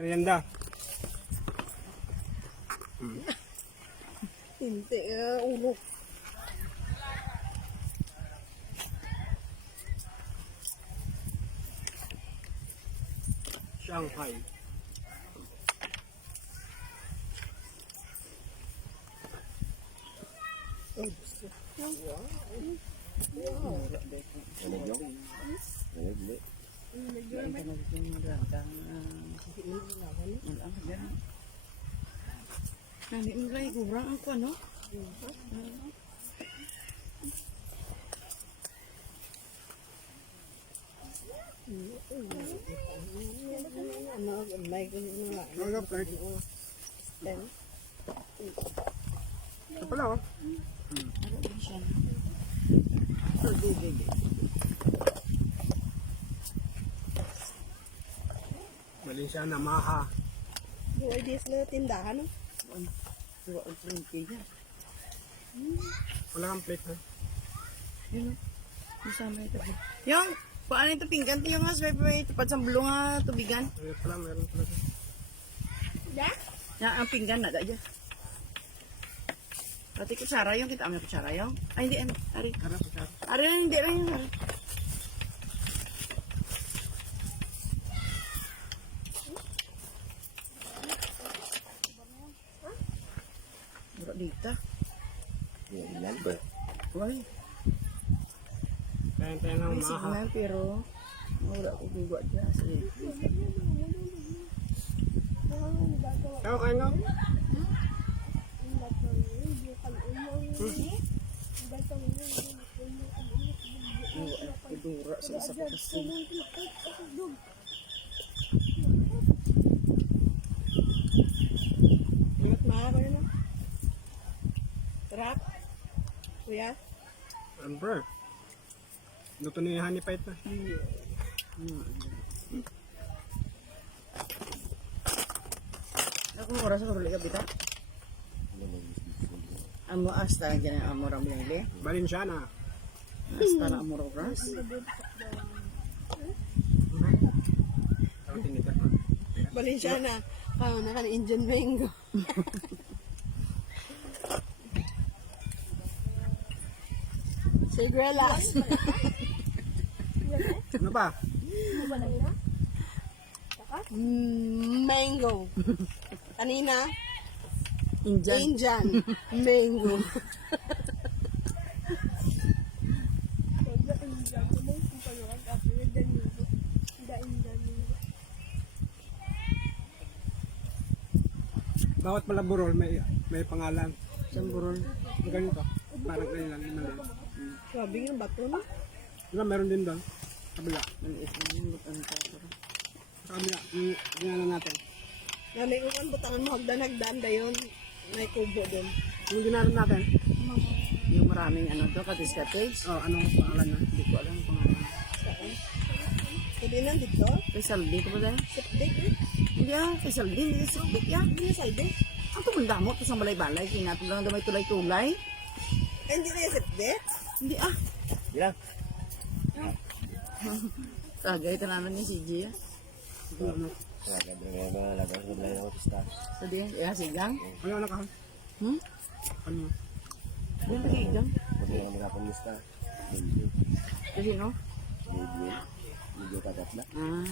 Merienda. Hindi, ulo. Shanghai. Oh, gusto. Wow. Nani nilai kurang ako ano? Ano, may ganyan na lang. Magap kahit. Then, Ito pala oh. Valenciana, Maha. buhay dis na tindahan, no? Dua o drink ya. Wala kang plate ha. Yun o. Masama ito. Yung, paano ito pinggan? Ito yung mas may tupad sa bulong nga tubigan. Meron pala, meron pala. Da? Yan, ang pinggan na dyan. Pati kutsara yung kita ambil kutsara yung. Ay, hindi. Ari. Harap ka. Ari na hindi rin. Ari. Murah dito. Ilan ba? Uy. Tayo ng May Maha. signal pero wala ko gugwa dyan. Sige. Ikaw kayo nga. Idura sa isa ko kasi. Ingat mga kayo, no? Sarap. Kuya? Amber. Luto ni Honey Pie ito. Ako oras ako ulit kabita. Amo asta dyan ang amor ang bilili. Valenciana. Asta na amor oras. Ito tinita. Valenciana. Kaya na kan Indian mango. Say relax. Ano pa? Mango. Kanina, Indian. Indian mango. Bawat pala burol may pangalan. Samburon. Ganito. Parang kayo lang. Maliit. Sabi ng bato, no? Diba meron din doon? Kabila. Maliit na yung butan ka. Sa kabila. Yung ano natin. Na may ukan butangan mo, hagdan-hagdan dayon. May kubo doon. Yung ginarin natin. Yung maraming ano to, katis-katis. Oh, anong pangalan na? Hindi ko alam kung ano. Hindi nandito. Kay Saldi ko ba dahil? Sipdik, eh. Hindi ah, kay Saldi. Hindi sa Saldi ah. Hindi na saldi. Ang tumanda mo, ito sa balay-balay. Kinatong lang gamay tulay-tulay. Eh, hindi na yung sipdik. Hindi ah. Ilan? Tagay ito naman ni CG ah. Talaga, mga lagas mo lang ako pista. Sabi yan, sigang. Ano ka? Hmm? Ano? Yan, sigang. Kasi nga mga pamista. Medyo. Kasi no? Medyo. Medyo kagat na. Ah.